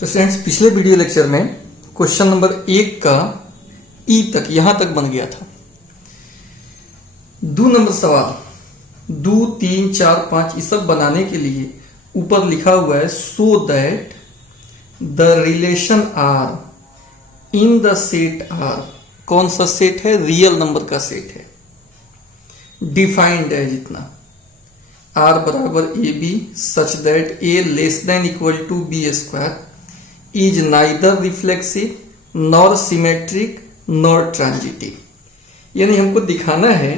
तो फ्रेंड्स, पिछले video lecture में क्वेश्चन नंबर 1 का ई तक यहां तक बन गया था। 2 नंबर सवाल 2, 3, 4, 5 ये सब बनाने के लिए ऊपर लिखा हुआ है so that the relation R in the set R. कौन सा सेट है? रियल नंबर का सेट है, डिफाइंड है जितना आर बराबर A B such that A less than equal to B square is neither reflexive nor symmetric nor transitive. यानी हमको दिखाना है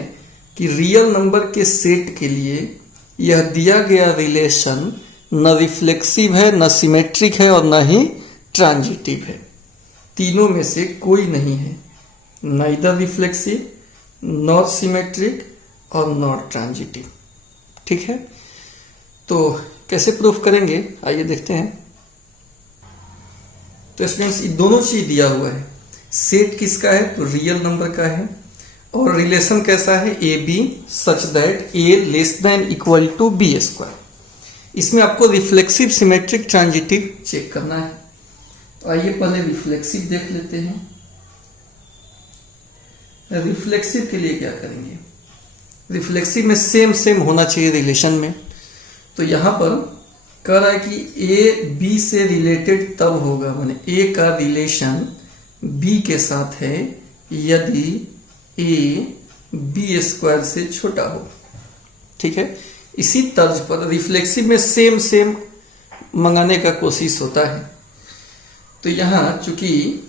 कि रियल नंबर के सेट के लिए यह दिया गया रिलेशन न रिफ्लेक्सिव है, न सिमेट्रिक है और न ही ट्रांजिटिव है। तीनों में से कोई नहीं है, नाइदर रिफ्लेक्सिव नॉर सिमेट्रिक और नॉर ट्रांजिटिव। ठीक है, तो कैसे प्रूफ करेंगे आइए देखते हैं। तो स्टूडेंट्स, ये दोनों चीज दिया हुआ है। सेट किसका है? तो रियल नंबर का है। और रिलेशन कैसा है? A B such that A less than equal to B square. इसमें आपको रिफ्लेक्सिव सिमेट्रिक ट्रांजिटिव चेक करना है। तो आइए पहले रिफ्लेक्सिव देख लेते हैं। रिफ्लेक्सिव के लिए क्या करेंगे? रिफ्लेक्सिव में सेम होना चाहिए रिलेशन में। तो यहां पर कह रहा है कि ए बी से रिलेटेड तब होगा, माने ए का रिलेशन बी के साथ है यदि ए बी स्क्वायर से छोटा हो। ठीक है, इसी तर्ज पर रिफ्लेक्सिव में सेम मंगाने का कोशिश होता है। तो यहां चूंकि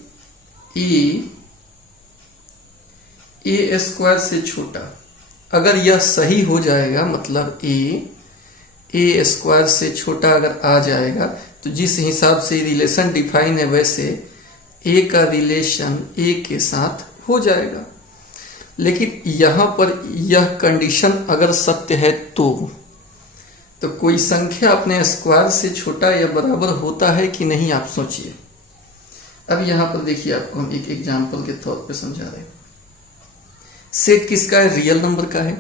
ए स्क्वायर से छोटा, अगर यह सही हो जाएगा मतलब ए स्क्वायर से छोटा अगर आ जाएगा, तो जिस हिसाब से रिलेशन डिफाइन है वैसे ए का रिलेशन ए के साथ हो जाएगा। लेकिन यहां पर यह कंडीशन अगर सत्य है तो कोई संख्या अपने स्क्वायर से छोटा या बराबर होता है कि नहीं, आप सोचिए। अब यहां पर देखिए, आपको हम एक एग्जांपल के तौर पे समझा रहे हैं। सेट किसका है? रियल नंबर का है।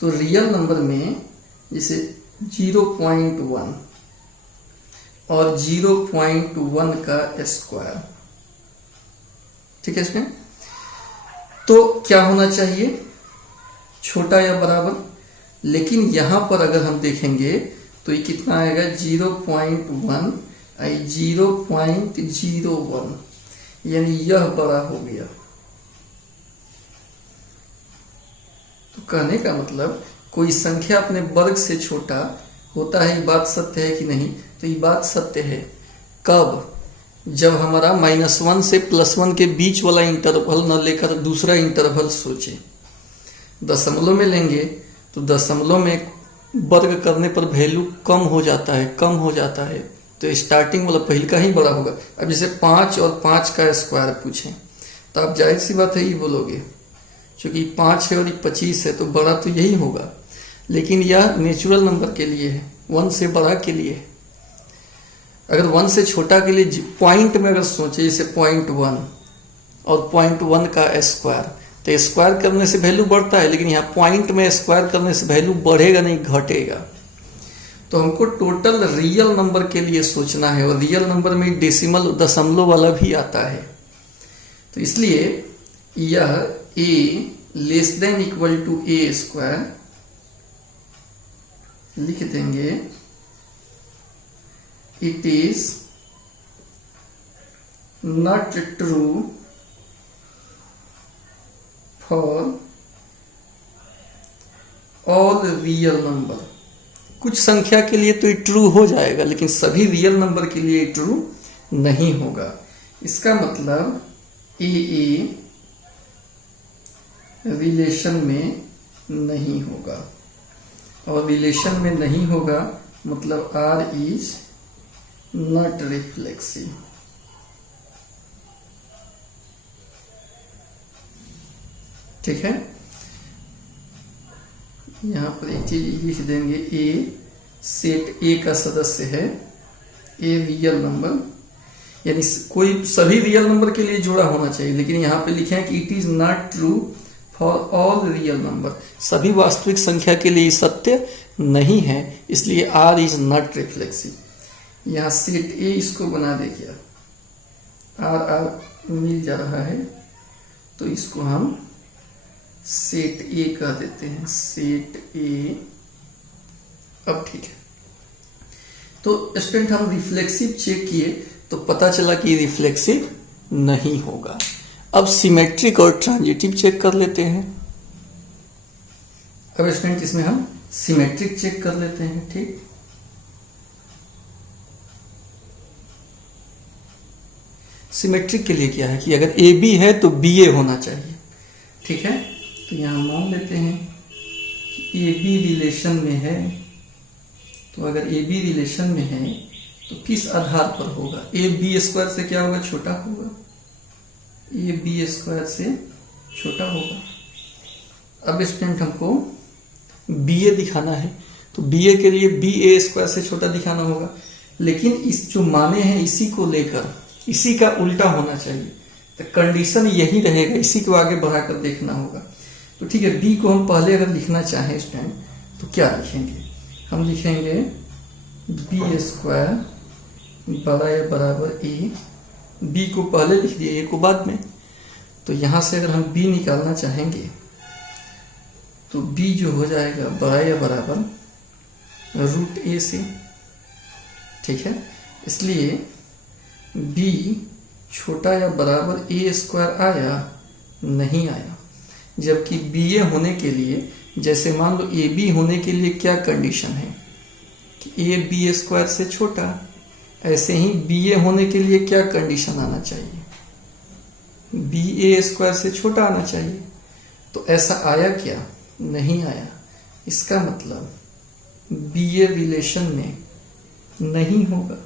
तो रियल नंबर में जैसे 0.1 और 0.1 का स्क्वायर, ठीक है, इसमें तो क्या होना चाहिए? छोटा या बराबर। लेकिन यहां पर अगर हम देखेंगे तो ये कितना आएगा? 0.1 0.01, यानी यह बड़ा हो गया। तो कहने का मतलब कोई संख्या अपने वर्ग से छोटा होता है, ये बात सत्य है कि नहीं? तो ये बात सत्य है। कब? जब हमारा -1 से +1 के बीच वाला इंटरवल न लेकर दूसरा इंटरवल सोचे। दशमलव में लेंगे तो दशमलव में वर्ग करने पर वैल्यू कम हो जाता है, तो स्टार्टिंग वाला पहले का ही बड़ा होगा। अब जैसे 5 और 5 का स्क्वायर पूछें तो आप जाहिर सी बात है ये बोलोगे, क्योंकि 5 है और 25 है तो बड़ा तो यही होगा। लेकिन यह नेचुरल नंबर के लिए है, 1 से बड़ा के लिए है। अगर 1 से छोटा के लिए पॉइंट में अगर सोचे, जैसे 0.1 और 0.1 का स्क्वायर, तो स्क्वायर करने से वैल्यू बढ़ता है, लेकिन यहाँ पॉइंट में स्क्वायर करने से वैल्यू बढ़ेगा नहीं, घटेगा। तो हमको टोटल रियल नंबर के लिए सोचना है, और रियल नंबर में डेसिमल दशमलव वाला भी आता है। तो इसलिए यह A less than equal to A square लिख देंगे। It is not true for all real number. कुछ संख्या के लिए तो ये ट्रू हो जाएगा, लेकिन सभी रियल नंबर के लिए ट्रू नहीं होगा। इसका मतलब ए रिलेशन में नहीं होगा, और रिलेशन में नहीं होगा मतलब आर इज नॉट रिफ्लेक्सिव। ठीक है, यहां पर एक चीज लिख देंगे, ए सेट ए का सदस्य है, ए रियल नंबर, यानी कोई सभी रियल नंबर के लिए जोड़ा होना चाहिए। लेकिन यहां पे लिखे हैं कि it is not true for all real number, सभी वास्तविक संख्या के लिए सत्य नहीं है, इसलिए आर इज नॉट रिफ्लेक्सिव। यहाँ सेट ए इसको बना दे क्या, आर आर मिल जा रहा है तो इसको हम सेट ए कह देते हैं, सेट ए। अब ठीक है, तो स्टूडेंट हम रिफ्लेक्सिव चेक किए तो पता चला कि रिफ्लेक्सिव नहीं होगा। अब सिमेट्रिक और ट्रांजिटिव चेक कर लेते हैं। अब स्टूडेंट इसमें हम सिमेट्रिक चेक कर लेते हैं। ठीक, सिमेट्रिक के लिए क्या है कि अगर ए बी है तो बी ए होना चाहिए। ठीक है, तो यहां मान लेते हैं कि ए बी रिलेशन में है, तो अगर ए बी रिलेशन में है तो किस आधार पर होगा, ए बी स्क्वायर से क्या होगा, छोटा होगा, ए बी स्क्वायर से छोटा होगा। अब स्टूडेंट हमको बी ए दिखाना है तो बी ए के लिए बी ए स्क्वायर से छोटा दिखाना होगा, लेकिन इस जो माने हैं इसी को लेकर इसी का उल्टा होना चाहिए, तो कंडीशन यही रहेगा, इसी को आगे बढ़ाकर देखना होगा। तो ठीक है, बी को हम पहले अगर लिखना चाहें इस टाइम तो क्या लिखेंगे, हम लिखेंगे बी स्क्वायर बड़ा या बराबर ए, बी को पहले लिख दिए ए को बाद में। तो यहां से अगर हम बी निकालना चाहेंगे तो बी जो हो जाएगा बड़ा या बराबर रूट ए से। ठीक है, इसलिए बी छोटा या बराबर ए स्क्वायर आया, नहीं आया, जबकि बी ए होने के लिए, जैसे मान लो ए बी होने के लिए क्या कंडीशन है कि ए बी स्क्वायर से छोटा, ऐसे ही बी ए होने के लिए क्या कंडीशन आना चाहिए, बी ए स्क्वायर से छोटा आना चाहिए। तो ऐसा आया क्या, नहीं आया। इसका मतलब बी ए रिलेशन में नहीं होगा,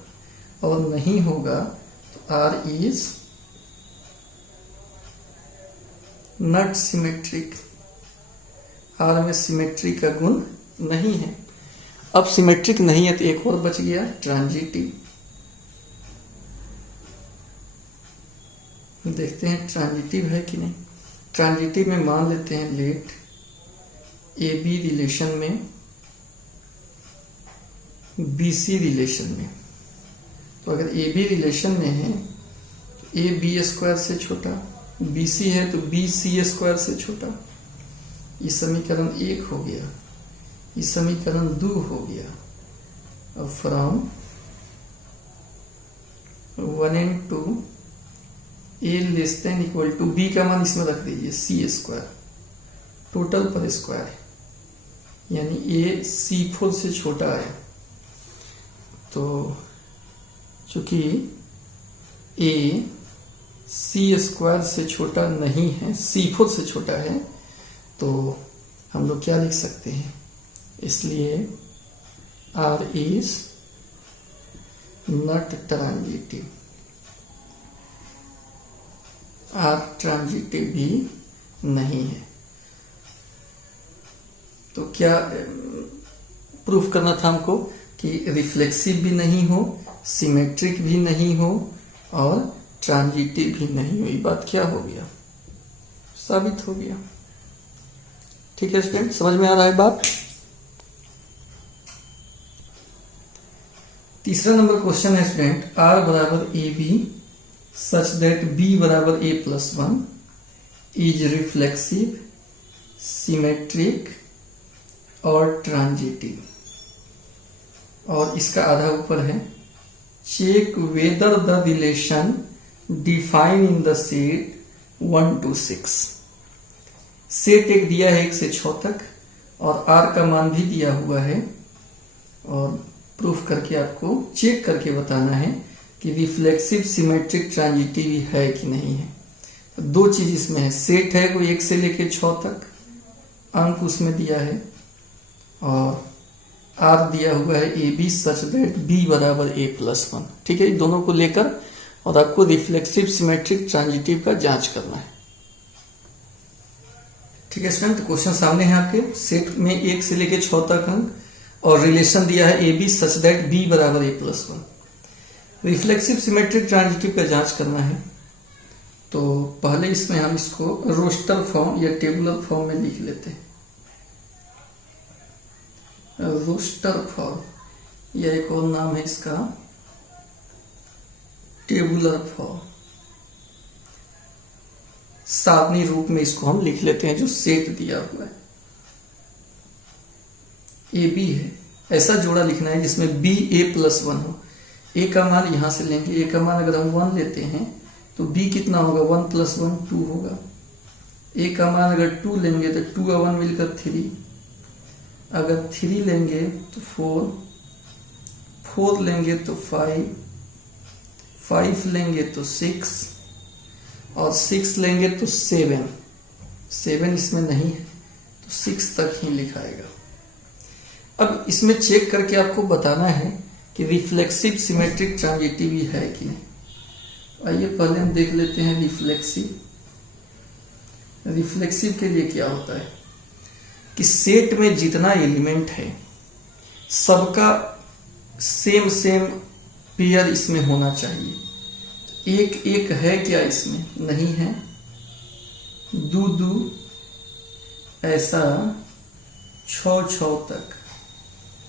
और नहीं होगा तो R is not symmetric, R में सिमेट्री का गुण नहीं है। अब सिमेट्रिक नहीं है तो एक और बच गया, ट्रांजिटिव। देखते हैं ट्रांजिटिव है कि नहीं। ट्रांजिटिव में मान लेते हैं लेट ए बी रिलेशन में बी सी रिलेशन में, तो अगर ए बी रिलेशन में है तो ए बी स्क्वायर से छोटा, बी सी है तो बी सी स्क्वायर से छोटा। ये समीकरण 1 हो गया, ये समीकरण 2 हो गया। अब from 1 and 2 A less than equal to, B का मान इसमें रख दीजिए सी स्क्वायर, टोटल पर स्क्वायर, यानी ए C4 से छोटा है। तो चूंकि ए सी स्क्वायर से छोटा नहीं है, C4 से छोटा है, तो हम लोग क्या लिख सकते हैं, इसलिए R is not transitive, R transitive भी नहीं है। तो क्या प्रूफ करना था हमको कि रिफ्लेक्सिव भी नहीं हो, सिमेट्रिक भी नहीं हो और ट्रांजिटिव भी नहीं हो। ये बात क्या हो गया, साबित हो गया। ठीक है स्टूडेंट, समझ में आ रहा है बात। तीसरा नंबर क्वेश्चन है स्टूडेंट, आर बराबर A B such that B बराबर A plus 1 is reflexive, symmetric और ट्रांजिटिव। और इसका आधा ऊपर है, check whether the relation define in the set 1 to 6। Set एक दिया है 1 से 6 तक और आर का मान भी दिया हुआ है, और प्रूफ करके आपको चेक करके बताना है कि रिफ्लेक्सिव, सिमेट्रिक, ट्रांजिटिव है कि नहीं है। तो 2 चीज इसमें है, सेट है कोई 1 से लेके 6 तक, अंक उसमें दिया है, और आर दिया हुआ है A B such that B बराबर ए प्लस 1। ठीक है, दोनों को लेकर और आपको रिफ्लेक्सिव, सिमेट्रिक, ट्रांजिटिव का जांच करना है। ठीक है स्टूडेंट, तो क्वेश्चन सामने है आपके, सेट में 1 से लेके 6 तक अंक और रिलेशन दिया है A B such that B बराबर A plus 1। Reflexive, symmetric, transitive का जांच करना है। तो पहले इसमें हम इसको रोस्टर फॉर्म या टेबुलर फॉर्म में लिख लेते हैं। रोस्टर फॉर्म, यह एक और नाम है इसका टेबुलर फॉर्म, सारणी रूप में इसको हम लिख लेते हैं जो सेट दिया हुआ है। ए बी है, ऐसा जोड़ा लिखना है जिसमें बी ए प्लस 1 हो। ए का मान यहां से लेंगे, ए का मान अगर हम 1 लेते हैं तो बी कितना होगा, 1 प्लस 1 2 होगा। ए का मान अगर 2 लेंगे तो 2 और 1 मिलकर 3, अगर 3 लेंगे तो 4, 4 लेंगे तो 5, 5 लेंगे तो 6 और 6 लेंगे तो 7, 7 इसमें नहीं है तो 6 तक ही लिखाएगा। अब इसमें चेक करके आपको बताना है कि रिफ्लेक्सिव सिमेट्रिक ट्रांजिटिव है कि नहीं। आइए पहले हम देख लेते हैं रिफ्लेक्सिव। रिफ्लेक्सिव के लिए क्या होता है कि सेट में जितना एलिमेंट है सबका सेम सेम पेयर इसमें होना चाहिए। एक एक है क्या इसमें, नहीं है। दो दो ऐसा 6 तक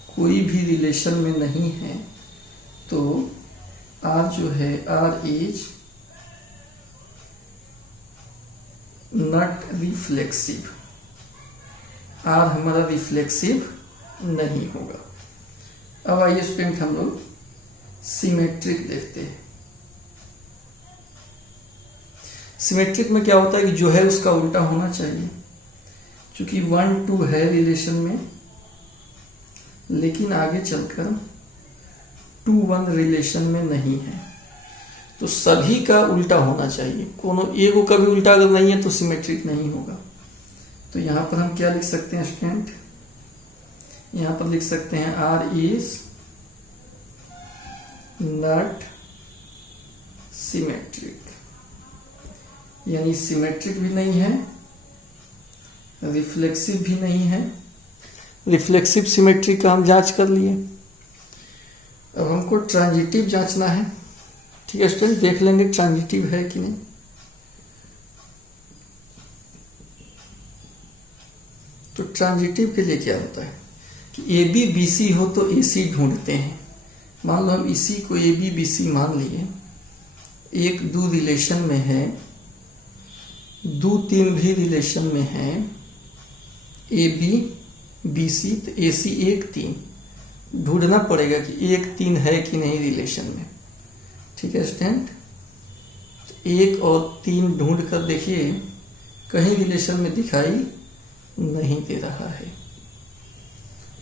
कोई भी रिलेशन में नहीं है तो आर जो है R is not reflexive, R हमारा रिफ्लेक्सिव नहीं होगा। अब आइए स्टूडेंट हम लोग सिमेट्रिक देखते हैं। सिमेट्रिक में क्या होता है कि जो है उसका उल्टा होना चाहिए। क्योंकि 1 2 है रिलेशन में, लेकिन आगे चलकर 2 1 रिलेशन में नहीं है, तो सभी का उल्टा होना चाहिए। कोनो एक का भी उल्टा अगर नहीं है तो सिमेट्रिक नहीं होगा। तो यहां पर हम क्या लिख सकते हैं स्टूडेंट, यहां पर लिख सकते हैं आर इज नॉट सिमेट्रिक, यानी सिमेट्रिक भी नहीं है, रिफ्लेक्सिव भी नहीं है। रिफ्लेक्सिव सिमेट्रिक का हम जांच कर लिए। अब हमको ट्रांजिटिव जांचना है। ठीक है स्टूडेंट, देख लेंगे ट्रांजिटिव है कि नहीं। तो ट्रांजिटिव के लिए क्या होता है कि ए बी बी सी हो तो ए सी ढूंढते हैं। मान लो हम इसी को ए बी बी सी मान लिए, 1 2 रिलेशन में है, 2 3 भी रिलेशन में है, ए बी बी सी, तो ए सी 1 3 ढूंढना पड़ेगा कि 1 3 है कि नहीं रिलेशन में। ठीक है स्टूडेंट, 1 और 3 ढूंढ कर देखिए, कहीं रिलेशन में दिखाई नहीं दे रहा है।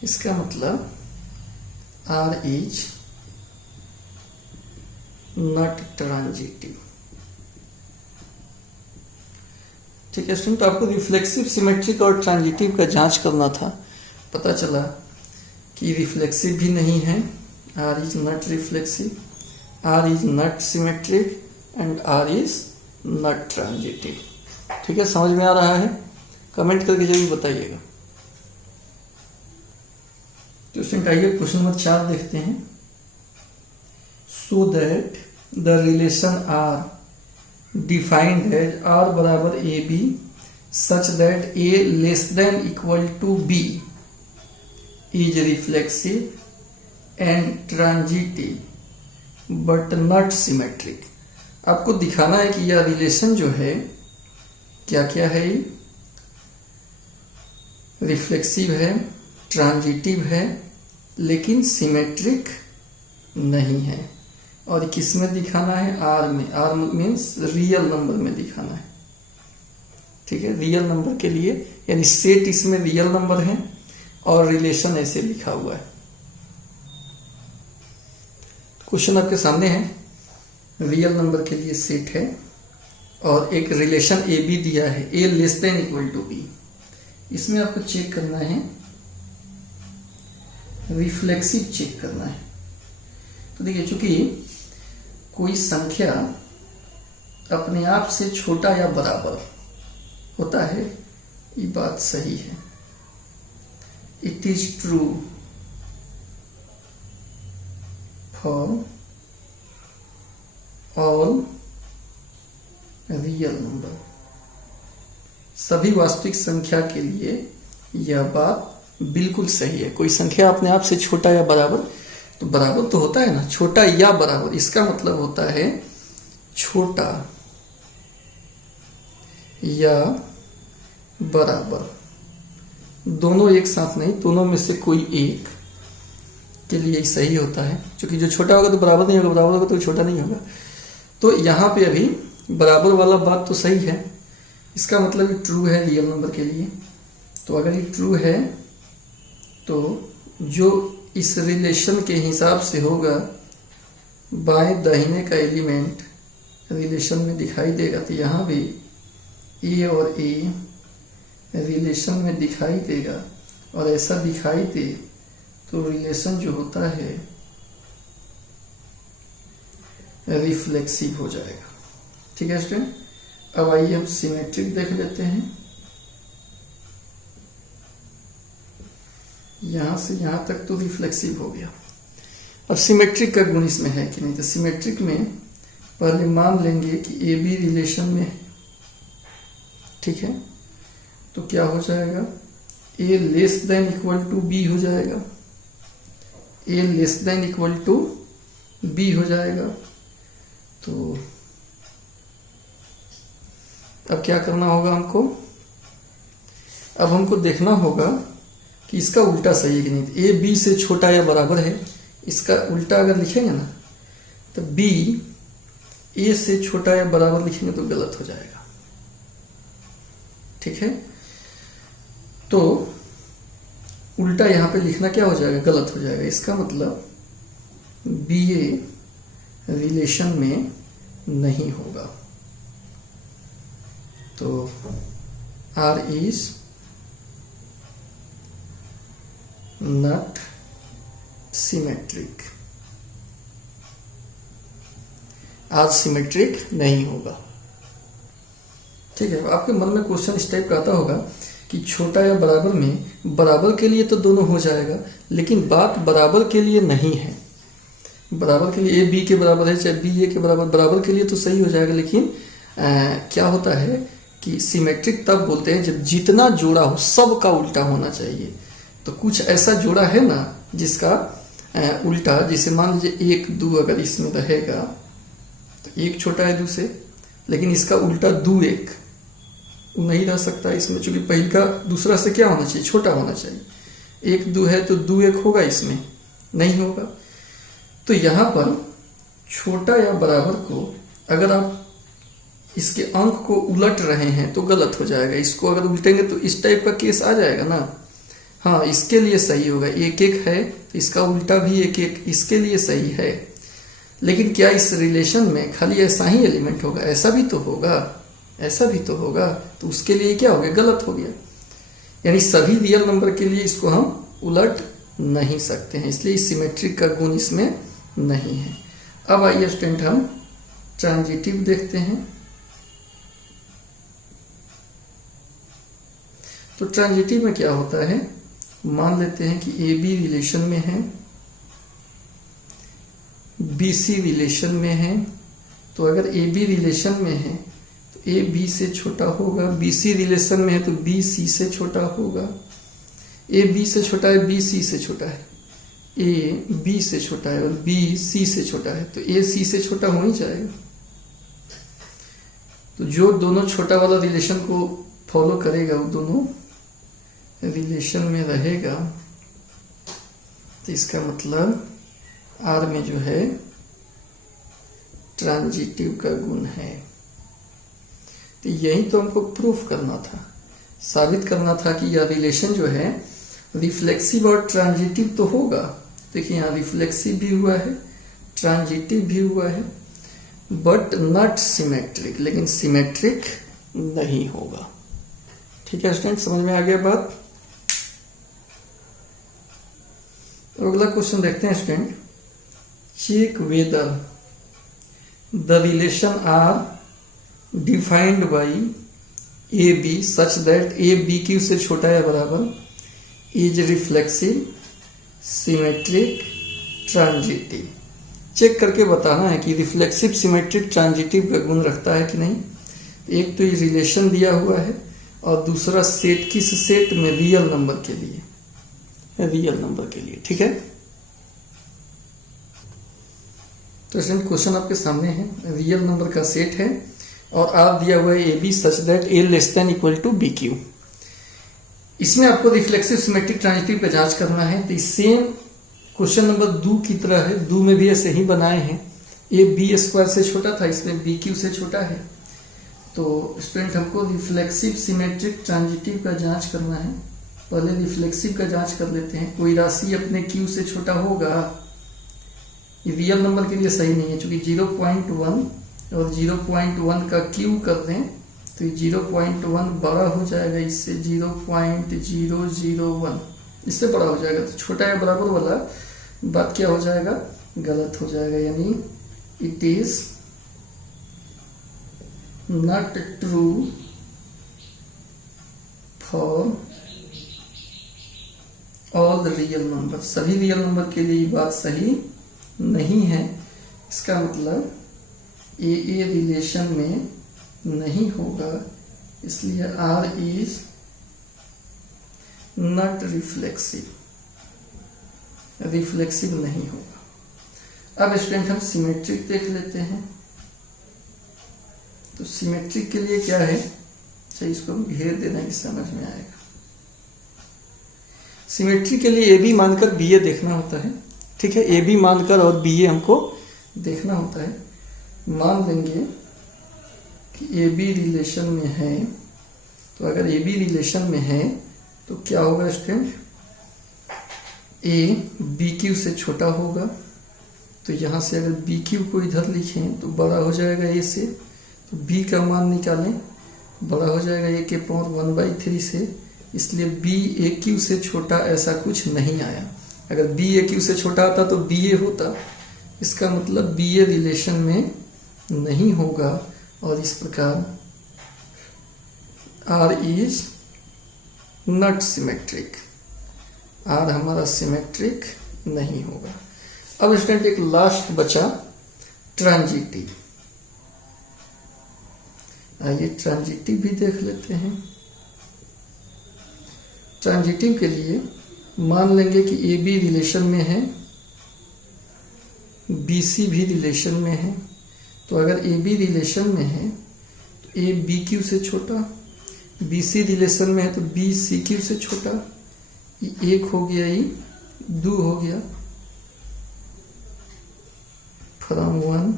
इसका मतलब आर इज नॉट ट्रांजिटिव। ठीक है स्टूडेंट, तो आपको रिफ्लेक्सिव सिमेट्रिक और ट्रांजिटिव का जांच करना था। पता चला कि रिफ्लेक्सिव भी नहीं है, R is not reflexive, R is not symmetric and R is not transitive. ठीक है, समझ में आ रहा है? कमेंट करके जरूर बताइएगा। तो स्टूडेंट आइए क्वेश्चन नंबर 4 देखते हैं। So that the relation R defined as r बराबर A B such that a less than equal to b is reflexive and transitive but not symmetric। आपको दिखाना है कि यह रिलेशन जो है क्या क्या है, रिफ्लेक्सिव है, ट्रांजिटिव है, लेकिन सिमेट्रिक नहीं है। और किस में दिखाना है, आर में। आर मीन्स रियल नंबर में दिखाना है। ठीक है, रियल नंबर के लिए, यानी सेट इसमें रियल नंबर है और रिलेशन ऐसे लिखा हुआ है। क्वेश्चन आपके सामने है, रियल नंबर के लिए सेट है और एक रिलेशन ए बी दिया है, A less than equal to B. इसमें आपको चेक करना है, रिफ्लेक्सिव चेक करना है। तो देखिए, चूंकि कोई संख्या अपने आप से छोटा या बराबर होता है, ये बात सही है। It is true for all real number. सभी वास्तविक संख्या के लिए यह बात बिल्कुल सही है। कोई संख्या अपने आप से छोटा या बराबर तो बराबर तो होता है ना, छोटा या बराबर, इसका मतलब होता है छोटा या बराबर, दोनों एक साथ नहीं, दोनों में से कोई एक के लिए सही होता है, क्योंकि जो छोटा होगा तो बराबर नहीं होगा, बराबर होगा तो छोटा नहीं होगा। तो यहाँ पे अभी बराबर वाला बात तो सही है, इसका मतलब ये ट्रू है रियल नंबर के लिए। तो अगर ये ट्रू है तो जो इस रिलेशन के हिसाब से होगा, बाएं दाहिने का एलिमेंट रिलेशन में दिखाई देगा, तो यहाँ भी ए और ए रिलेशन में दिखाई देगा, और ऐसा दिखाई दे तो रिलेशन जो होता है रिफ्लेक्सिव हो जाएगा। ठीक है स्टूडेंट, अब आइए हम सिमेट्रिक देख लेते हैं। यहां से यहां तक तो रिफ्लेक्सिव हो गया। अब सिमेट्रिक का गुण इसमें है कि नहीं, तो सिमेट्रिक में पहले मान लेंगे कि ए बी रिलेशन में है। ठीक है, तो क्या हो जाएगा, A less than equal to B हो जाएगा, A less than equal to B हो जाएगा। तो अब क्या करना होगा हमको, अब हमको देखना होगा कि इसका उल्टा सही है कि नहीं। ए बी से छोटा या बराबर है, इसका उल्टा अगर लिखेंगे ना तो बी ए से छोटा या बराबर लिखेंगे तो गलत हो जाएगा। ठीक है, तो उल्टा यहां पे लिखना क्या हो जाएगा, गलत हो जाएगा। इसका मतलब बी ए रिलेशन में नहीं होगा। तो R is not symmetric, R symmetric नहीं होगा। ठीक है, आपके मन में क्वेश्चन इस टाइप का आता होगा कि छोटा या बराबर में, बराबर के लिए तो दोनों हो जाएगा, लेकिन बात बराबर के लिए नहीं है। बराबर के लिए ए बी के बराबर है, चाहे बी ए के बराबर, बराबर के लिए तो सही हो जाएगा, लेकिन क्या होता है कि सिमेट्रिक तब बोलते हैं जब जितना जोड़ा हो सब का उल्टा होना चाहिए। तो कुछ ऐसा जोड़ा है ना जिसका उल्टा, जैसे मान लीजिए 1 2 अगर इसमें रहेगा तो 1 छोटा है 2 से, लेकिन इसका उल्टा 2 1 नहीं रह सकता इसमें, चूंकि पहले का दूसरा से क्या होना चाहिए, छोटा होना चाहिए। 1 2 है तो 2 1 होगा, इसमें नहीं होगा। तो यहां पर छोटा या बराबर को अगर आप इसके अंक को उलट रहे हैं तो गलत हो जाएगा। इसको अगर उल्टेंगे तो इस टाइप का केस आ जाएगा ना। हाँ, इसके लिए सही होगा, 1 1 है तो इसका उल्टा भी 1 1 इसके लिए सही है। लेकिन क्या इस रिलेशन में खाली ऐसा ही एलिमेंट होगा, ऐसा भी तो होगा, ऐसा भी तो होगा, तो उसके लिए क्या हो गया, गलत हो गया। यानी सभी रियल नंबर के लिए इसको हम उलट नहीं सकते हैं, इसलिए सिमेट्रिक का गुण इसमें नहीं है। अब आइए स्टूडेंट हम ट्रांजिटिव देखते हैं। तो ट्रांजिटिव में क्या होता है, मान लेते हैं कि ए बी रिलेशन में है, बी सी रिलेशन में है। तो अगर ए बी रिलेशन में है तो ए बी से छोटा होगा, बी सी रिलेशन में है तो बी सी से छोटा होगा, ए बी से छोटा है, बी सी से छोटा है, ए बी से छोटा है और बी सी से छोटा है, तो ए सी से छोटा हो ही जाएगा। तो जो दोनों छोटा वाला रिलेशन को फॉलो करेगा वो दोनों रिलेशन में रहेगा। तो इसका मतलब आर में जो है ट्रांजिटिव का गुण है। तो यही तो हमको प्रूफ करना था, साबित करना था कि यह रिलेशन जो है रिफ्लेक्सिव और ट्रांजिटिव तो होगा। देखिए यहाँ रिफ्लेक्सिव भी हुआ है, ट्रांजिटिव भी हुआ है, बट नॉट सिमेट्रिक, लेकिन सिमेट्रिक नहीं होगा। ठीक है स्टूडेंट, समझ में आ गया बात। अगला क्वेश्चन देखते हैं student, check whether the relation R defined by A B such that A B cube से छोटा या बराबर is reflexive symmetric transitive. Check करके बताना है कि रिफ्लेक्सिव सिमेट्रिक ट्रांजिटिव का गुण रखता है कि नहीं। एक तो ये रिलेशन दिया हुआ है और दूसरा सेट, किस सेट में, रियल नंबर के लिए, रियल नंबर के लिए। ठीक है, तो स्टूडेंट क्वेश्चन आपके सामने है, रियल नंबर का सेट है और आर दिया हुआ है A B such that A less than equal to B cube. इसमें आपको रिफ्लेक्सिव सिमेट्रिक ट्रांजिटिव पे जांच करना है। तो सेम क्वेश्चन नंबर 2 की तरह है, 2 में भी ऐसे ही बनाए हैं। ए बी स्क्वायर से छोटा था, इसमें बी क्यू से छोटा है। तो स्टूडेंट हमको रिफ्लेक्सिव सिमेट्रिक ट्रांजिटिव का जांच करना है। पहले रिफ्लेक्सिव का जांच कर लेते हैं। कोई राशि अपने क्यू से छोटा होगा, ये रियल नंबर के लिए सही नहीं है, चूंकि 0.1 और 0.1 का क्यू कर दें तो ये 0.1 बड़ा हो जाएगा इससे, 0.001 इससे बड़ा हो जाएगा। तो छोटा या बराबर वाला बात क्या हो जाएगा, गलत हो जाएगा। यानी it is not true for all the real number. सभी रियल नंबर के लिए ये बात सही नहीं है। इसका मतलब ए रिलेशन में नहीं होगा, इसलिए R is not reflexive, reflexive नहीं होगा। अब स्टूडेंट हम सिमेट्रिक देख लेते हैं। तो सिमेट्रिक के लिए क्या है, चलिए इसको हम घेर देना कि समझ में आएगा। सिमेट्री के लिए ए बी मानकर बी ए देखना होता है, ठीक है। ए बी मानकर और बी ए हमको देखना होता है। मान लेंगे कि ए बी रिलेशन में है, तो अगर ए बी रिलेशन में है तो क्या होगा स्टूडेंट, ए बी क्यू से छोटा होगा। तो यहाँ से अगर बी क्यू को इधर लिखें तो बड़ा हो जाएगा ए से, तो बी का मान निकालें, बड़ा हो जाएगा ए के पावर 1/3 से। इसलिए बी ए क्यू से छोटा ऐसा कुछ नहीं आया। अगर बी ए क्यू से छोटा आता तो बी ए होता, इसका मतलब बी ए रिलेशन में नहीं होगा। और इस प्रकार R is not symmetric, R हमारा सिमेट्रिक नहीं होगा। अब स्टूडेंट एक लास्ट बचा ट्रांजिटिव। आइए ट्रांजिटिव भी देख लेते हैं। ट्रांजिटिव के लिए मान लेंगे कि ए बी रिलेशन में है, बी सी भी रिलेशन में है। तो अगर ए बी रिलेशन में है तो ए बी क्यू से छोटा, बी सी रिलेशन में है तो बी सी क्यू से छोटा। ये 1 हो गया, ये 2 हो गया। फ्रॉम 1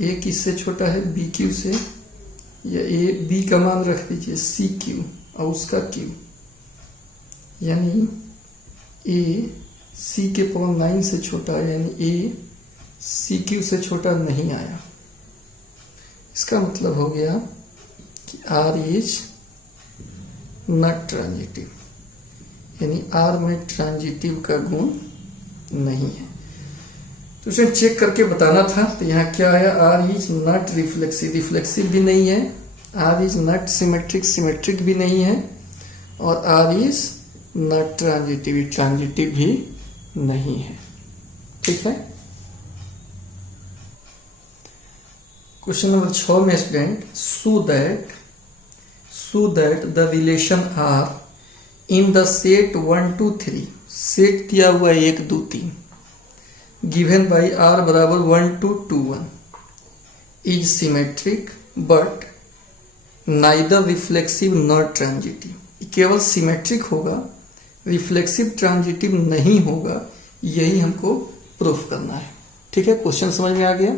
ए किससे छोटा है, बी क्यू से, या ए बी का मान रख दीजिए सी क्यू और उसका क्यू, यानी ए सी के पावर 9 से छोटा है, यानी ए सी क्यू से छोटा नहीं आया। इसका मतलब हो गया कि आर इज नॉट ट्रांजिटिव, यानी आर में ट्रांजिटिव का गुण नहीं है। तो उसे चेक करके बताना था। तो यहाँ क्या है, R is not reflexive, reflexive भी नहीं है। R is not symmetric, symmetric भी नहीं है। और R is not transitive, transitive भी नहीं है। ठीक है। क्वेश्चन नंबर 6 में student, so that the relation R in the set 1 2 3, set दिया हुआ है 1 2 3, गिवन बाई आर बराबर 1 2 2 1, is symmetric but neither reflexive nor transitive. केवल सिमेट्रिक होगा, रिफ्लेक्सिव ट्रांजिटिव नहीं होगा, यही हमको प्रूफ करना है। ठीक है, क्वेश्चन समझ में आ गया।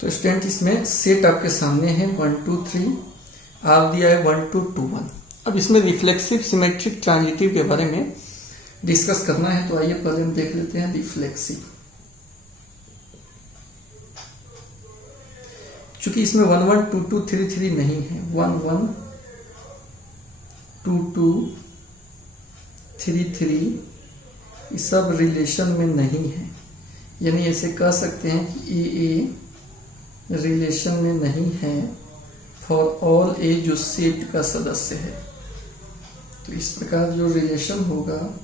तो स्टूडेंट इसमें सेट आपके सामने है 1 2 3, आर दिया है 1 2 2 1। अब इसमें रिफ्लेक्सिव सिमेट्रिक ट्रांजिटिव के बारे में डिस्कस करना है। तो आइए पहले हम देख लेते हैं रिफ्लेक्सिव। चूंकि इसमें 1 1 2 2 3 3 नहीं है, 1 1 2 2 3 3 ये सब रिलेशन में नहीं है। यानी ऐसे कह सकते हैं कि ए रिलेशन में नहीं है फॉर ऑल ए जो सेट का सदस्य है। तो इस प्रकार जो रिलेशन होगा,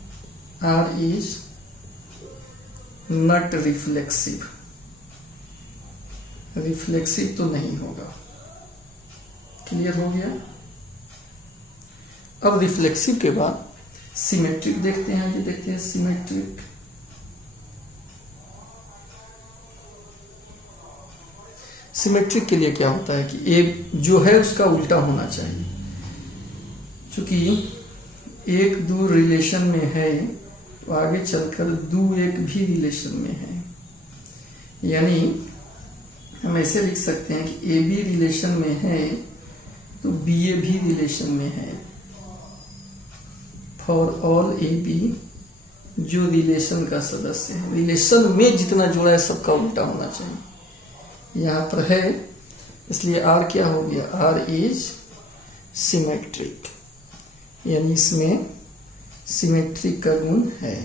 R is not reflexive, reflexive तो नहीं होगा। क्लियर हो गया। अब रिफ्लेक्सिव के बाद सिमेट्रिक देखते हैं। ये देखते हैं सिमेट्रिक। सिमेट्रिक के लिए क्या होता है कि ए जो है उसका उल्टा होना चाहिए। चूंकि 1-2 रिलेशन में है तो आगे चलकर 2-1 भी रिलेशन में है, यानी हम ऐसे लिख सकते हैं कि ए बी रिलेशन में है तो बी ए भी रिलेशन में है। फॉर ऑल ए बी जो रिलेशन का सदस्य है, रिलेशन में जितना जोड़ा है सबका उल्टा होना चाहिए। यहाँ पर है इसलिए आर क्या हो गया, आर इज सिमेट्रिक, यानी इसमें सिमेट्रिक का गुण है।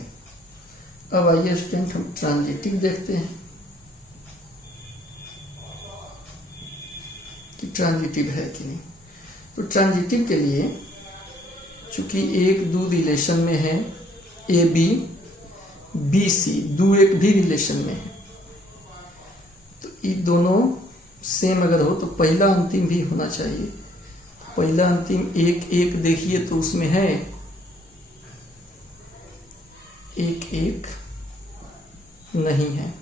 अब आइए स्टूडेंट हम ट्रांजिटिव देखते हैं कि ट्रांजिटिव है कि नहीं। तो ट्रांजिटिव के लिए चूंकि 1-2 रिलेशन में है, ए बी बी सी 2-1 भी रिलेशन में है, तो ये दोनों सेम अगर हो तो पहला अंतिम भी होना चाहिए। पहला अंतिम 1-1 देखिए तो उसमें है 1-1 नहीं है,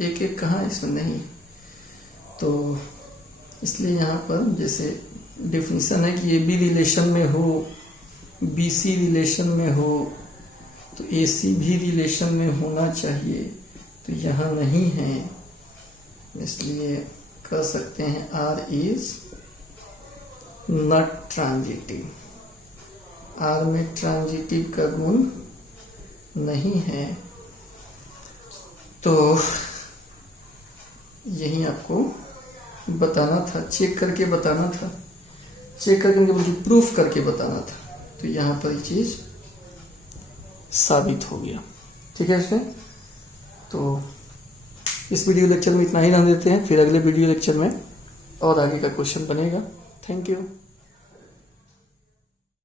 1-1 कहाँ है, इसमें नहीं। तो इसलिए यहाँ पर जैसे डेफिनेशन है कि ए बी रिलेशन में हो, बी सी रिलेशन में हो, तो ए सी भी रिलेशन में होना चाहिए, तो यहाँ नहीं है, इसलिए कह सकते हैं R is not transitive. R में ट्रांजिटिव का गुण नहीं है। तो यही आपको बताना था, चेक करके बताना था, चेक करके बल्कि प्रूफ करके बताना था। तो यहाँ पर ये चीज साबित हो गया। ठीक है इसमें, तो इस वीडियो लेक्चर में इतना ही रहने देते हैं, फिर अगले वीडियो लेक्चर में और आगे का क्वेश्चन बनेगा। Thank you.